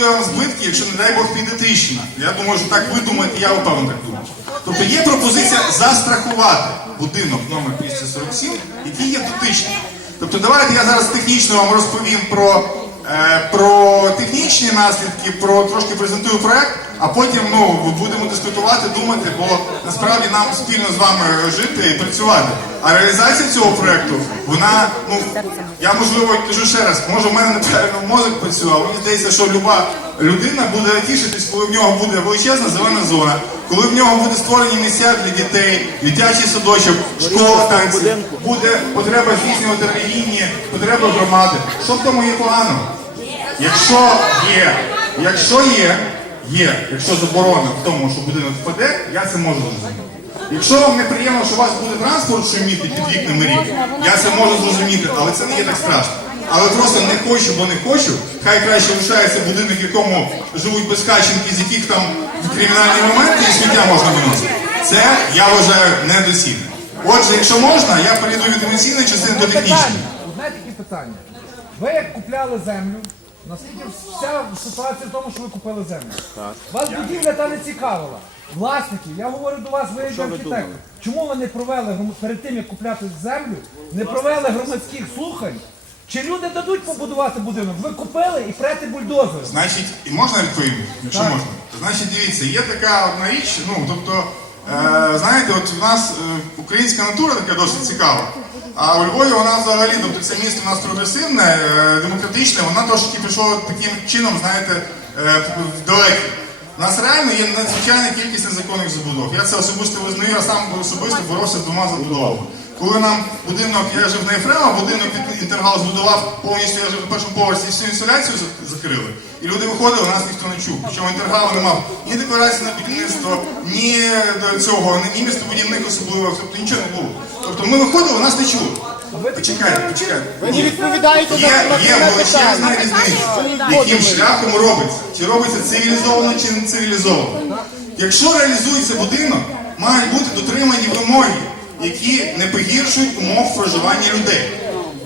збитки, якщо, не дай Бог, піде тріщина. Я думаю, що так ви думаєте, я впевнений так думаю. Тобто є пропозиція застрахувати будинок номер 247, який є дотичний. Тобто давайте я зараз технічно вам розповім про, про технічні наслідки, про трошки презентую проект, а потім ну, будемо дискутувати, думати, бо насправді нам спільно з вами жити і працювати. А реалізація цього проекту, вона, ну, я можливо кажу ще раз, може в мене неправильно мозок працює, але мені здається, що люба людина буде тішитись, коли в нього буде величезна зелена зона, коли в нього буде створені місця для дітей, дитячий садочок, школа танців, буде потреба здійснювати релігійні потреби громади. Що в тому є поганого? Якщо є, якщо є, є, якщо заборона в тому, що будинок впаде, я це можу зрозуміти. Якщо вам неприємно, що у вас буде транспорт шуміти під вікнами рік, я це можу зрозуміти, але це не є так страшно. Але просто не хочу, бо не хочу. Хай краще лишається будинок, в якому живуть безкаченки, з яких там кримінальні моменти і сміття можна виносити. Це я вважаю недоцільним. Отже, якщо можна, я перейду від емоційної частини до технічної. Одне таке питання. Ви як купляли землю, наскільки вся ситуація в тому, що ви купили землю? Вас будівля та не цікавила. Власників, я говорю до вас, ви як архітектор. Чому ви не провели гром- перед тим, як купляти землю, не провели громадських слухань? Чи люди дадуть побудувати будинок? Ви купили і прете бульдозер. Значить, і можна відповім, якщо Так. можна. Значить, дивіться, є така одна річ, ну тобто, е, знаєте, от в нас е, українська натура така досить цікава. А у Львові вона взагалі, тобто це місто у нас прогресивне, е, демократичне, вона трошки пішла таким чином, знаєте, далекі. У нас реально є надзвичайна кількість незаконних забудов. Я це особисто визнаю, я сам особисто боровся з двома забудовами. Коли нам будинок, я жив на Єфрема, будинок від Інтергал збудував повністю, я жив на першому поверсі, всю інсуляцію закрили. І люди виходили, нас ніхто не чув. Причому Інтергал не мав ні декларації на будівництво, ні до цього, ні містобудівних особливо, тобто нічого не було. Тобто ми виходили, нас не чули. Почекайте, почекайте. Ви не відповідаєте Є, за є величезна різниця, яким шляхом робиться. Чи робиться цивілізовано, чи не цивілізовано. Якщо реалізується будинок, мають бути дотримані вимоги, які не погіршують умов проживання людей.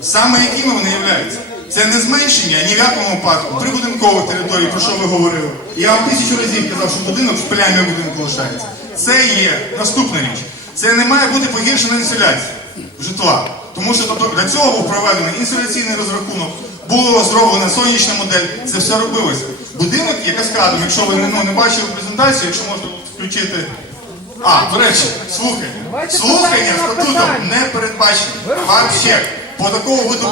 Саме якими вони являються. Це не зменшення ні в якому випадку прибудинкових територій, про що ви говорили. Я вам тисячу разів казав, що будинок в плямі будинку лишається. Це є наступна річ. Це не має бути погіршена інсуляція житла. Тому що тобто, для цього був проведений інсуляційний розрахунок, було зроблена сонячна модель, це все робилося. Будинок є каскадом, якщо ви ну, не бачили презентацію, якщо можна включити. А, до речі, слухання. Слухання статутом не передбачені. Вообще, по такому виду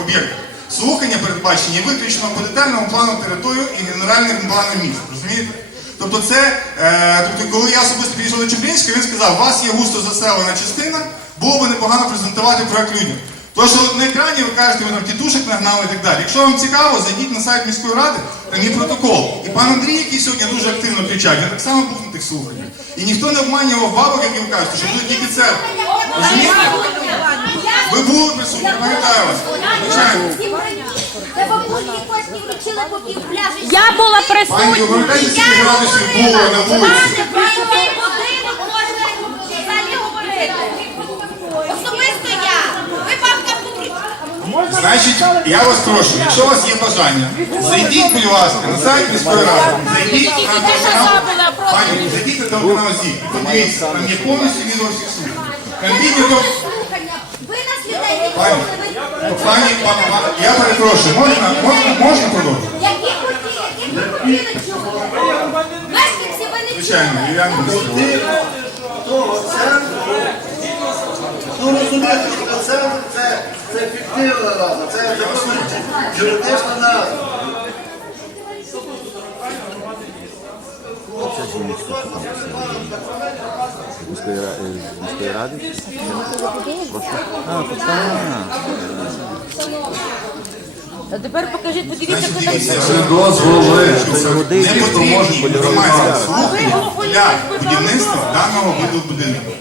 об'єкту. Слухання передбачені виключно по детальному плану територію і генеральним планом міст. Розумієте? Тобто це, е, тобто, коли я особисто приїжджав до Чеплінського, він сказав, у вас є густо заселена частина, було би непогано презентувати проект людям. То, що на екрані ви кажете, ви там тітушек нагнали і так далі. Якщо вам цікаво, зайдіть на сайт міської ради, там є протокол. І пан Андрій, який сьогодні дуже активно кричать, він так само був на тих слуханнях. І ніхто не обманював бабок, як ви кажете, що будуть тільки це. Розумієте? Ви були присутні, пам'ятаю вас. Звичайно. Я була Пані, ви пам'ятаєте, скільки градусів було на вулиці? Значить, я вас прошу, якщо у вас є бажання, зайдіть, будь ласка, на сайт міської ради, зайдіть на телеканал. Пані, зайдіть на телеканал ЗІК. Подивіться, там є повністю відео всіх слухань. Там відео до... Слухання. Ви нас людей не Пані, слухали. пані, па- па- я перепрошую, можна, можна, можна продовжити? Які хотіли, які ви хотіли чути? Мешканці ви не чули. Звичайно, Юліан Борисовна. Ну розумієте, що це, це назва, це юридична назва. міської е, міської ради. А, тепер покажіть, подивіться, хто там. дивіться, Це дозволи. Це не потрібні громадські слухання для будівництва даного виду будинку.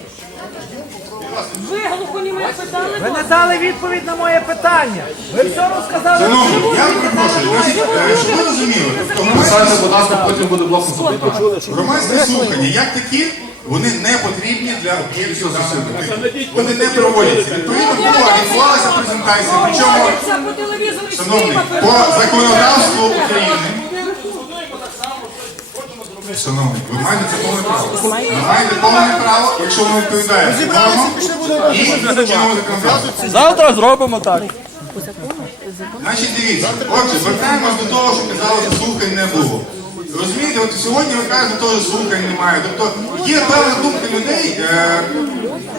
Ви не дали відповідь на моє питання. Ви все розказали. Шановні, я перепрошую, значить, е, щоб ви розуміли, тобто громадські будь ласка, потім буде блоком запитань. Громадські слухання, як такі, вони не потрібні для об'єктів даного будинку. Вони не проводяться. Відповідно, була відбувалася презентація, причому, Це по телевізору і по законодавству України, Шановні, ви маєте повне право. Ви маєте повне право, якщо воно відповідає нормам і чинному законодавству. Завтра зробимо так. Значить, дивіться, отже, звертаємось до того, що казали, що слухань не було. Розумієте, от сьогодні ви кажете, що слухань немає. Тобто є певна думка людей. Е,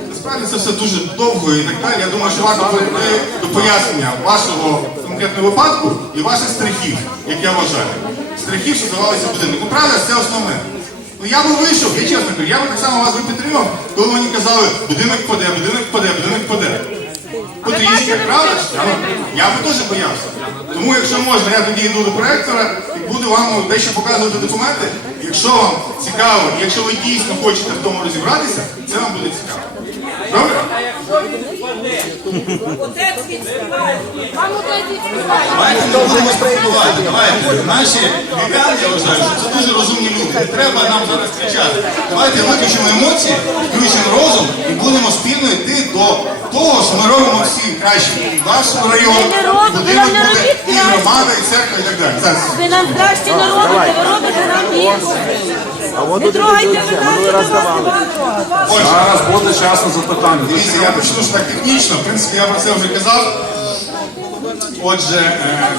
насправді це все дуже довго і так далі. Я думаю, що варто перейти до пояснення вашого конкретного випадку і ваших страхів, як я вважаю. Страхів, що здавалися будинок. Ну, правда, це основне. Ну я би вийшов, я чесно кажу, я би так само вас би підтримав, коли мені казали, будинок впаде, будинок впаде, будинок впаде. Потрішки, правда? Я, я би теж боявся. Тому, якщо можна, я тоді йду до проектора і буду вам дещо показувати документи. Якщо вам цікаво, якщо ви дійсно хочете в тому розібратися, це вам буде цікаво. Добре? Вам отець відспіває. Давайте не будемо спекулювати. Давайте. Наші лікарні, я вважаю, що це дуже розумні люди. Не треба нам зараз кричати. Давайте виключимо емоції, включимо розум і будемо спільно йти до того, що ми робимо всі краще. Ваш район, будинок буде, і громада, і церква, і так далі. Зараз. Ви нам краще не робите, ви робите нам гірше. А от Не тут трогайте, ви ведуться, раз до вас давали. Зараз буде час на запитання. Дивіться, я почну що так технічно. В принципі, я про це вже казав. Отже, е,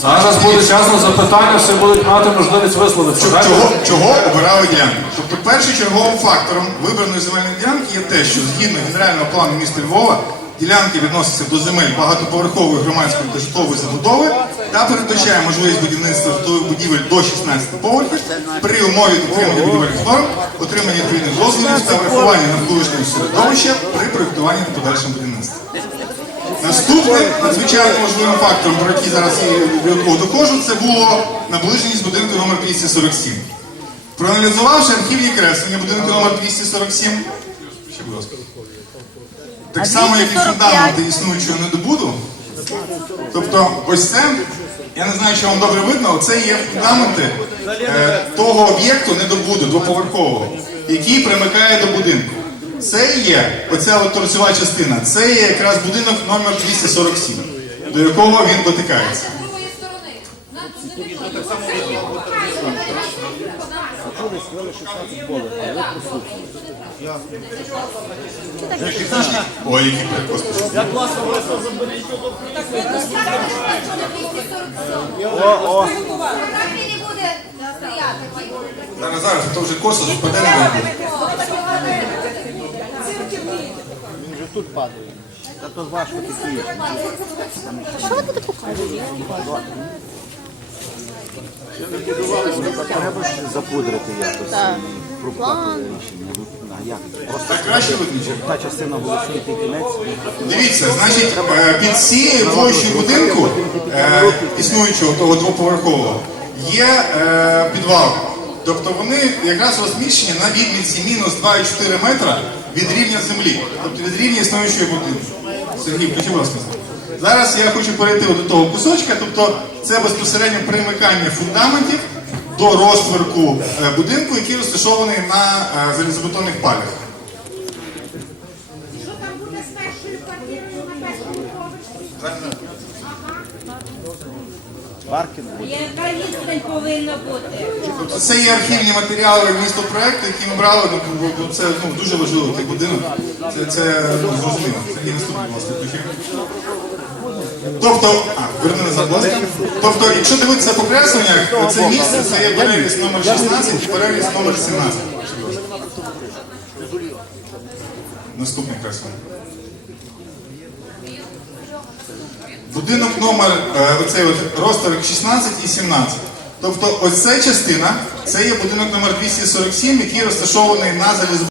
Зараз буде час на запитання, всі будуть мати можливість висловитися. Чого, чого, чого обирали ділянку? Тобто першочерговим фактором вибраної земельної ділянки є те, що згідно генерального плану міста Львова ділянки відносяться до земель багатоповерхової громадської та житлової забудови та передбачає можливість будівництва житлових будівель до 16 поверхів при умові дотримання будівельних норм, отримання відповідних дозволів та врахування навколишнього середовища при проєктуванні та подальшому будівництві. Наступним надзвичайно важливим фактором, про який зараз я до якого це було наближеність будинку номер 247. Проаналізувавши архівні креслення будинку номер 247, ще, будь ласка. Так само, як і фундаменти існуючого недобуду, тобто ось це, я не знаю, чи вам добре видно, це є фундаменти е, того об'єкту недобуду двоповерхового, який примикає до будинку. Це є, оця от торцева частина, це є якраз будинок номер 247, до якого він дотикається. З другої тут Ой, який перекос пішов. О, о. Так він і буде стояти. Зараз, зараз, то вже косо впаде на буде. Та то важко такі. Треба ж запудрити якось. Пропати рішення. Ну, а як? Просто краще виключити. та частина голосує той кінець. Дивіться, значить, е, під цією площею будинку, е, існуючого того двоповерхового, є е, підвал. Тобто вони якраз розміщені на відмітці мінус 2,4 метра від рівня землі, тобто від рівня існуючої будинку. Сергій, включи, будь ласка. Зараз я хочу перейти до того кусочка, тобто це безпосередньо примикання фундаментів до розтверку е, будинку, який розташований на е, залізобетонних палях. Що там буде з першою квартирою на першому поверсі? Паркінг. Яка відстань повинна бути? Тобто це є архівні матеріали місто проекту, які ми брали. Ну, бо це ну, дуже важливо цей будинок. Це, це ну, зрозуміло. Це є наступний власне. Тобто, а, верни назад, будь. Тобто, якщо дивитися по кресленнях, це місце це є переріз номер 16 і переріз номер 17. Наступне креслення. Будинок номер, е, оцей от розтовик 16 і 17. Тобто ось ця частина, це є будинок номер 247, який розташований на залізбу.